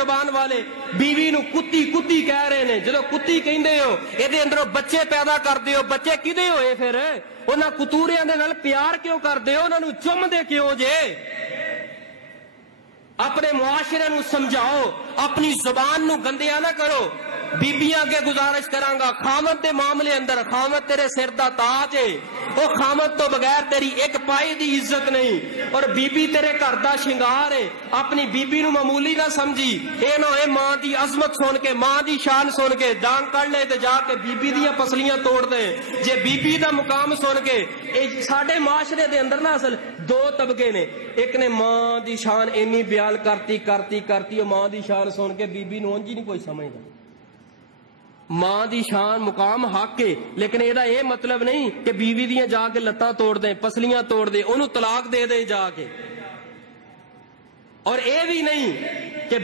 زبان والے بیوی نو کتی کتی کہہ رہے نے، جدو کتی کہندے ہو یہ اندروں بچے پیدا کردے ہو، بچے کدے ہوئے پھر؟ انہاں کتوریاں دے نال پیار کیوں کردے ہو؟ انہاں نو چم دے کیوں جے؟ اپنے معاشرے نو سمجھاؤ، اپنی زبان نو گندیا نہ کرو۔ بیبیاں کے گزارش کرانگا، خامد دے معاملے اندر خامد تیرے سر دا تاج ہے، او خامد تو بغیر تیری ایک پائی دی عزت نہیں، اور بیبی تیرے گھر دا شنگار ہے۔ اپنی بیبی نو معمولی نہ سمجھی، اے نہ اے ماں دی عظمت سن کے، ماں دی شان سن کے ڈانگ کر لے تے جا کے بیبی دیاں پسلیاں توڑ دے۔ جے بیبی دا مقام سن کے، ساڈے معاشرے دے اندر نا اصل دو طبقے نے، ایک نے ماں دی شان اینی بیان کرتی او ماں دی شان سن کے بیبی نو انج ہی نہیں کوئی سمجھدا۔ ماں دی شان مقام حق ہے، لیکن یہ یہ مطلب نہیں کہ بیوی دیاں جا کے لتاں توڑ دیں، پسلیاں توڑ دیں، انہوں طلاق دے دیں جا کے۔ اور یہ بھی نہیں کہ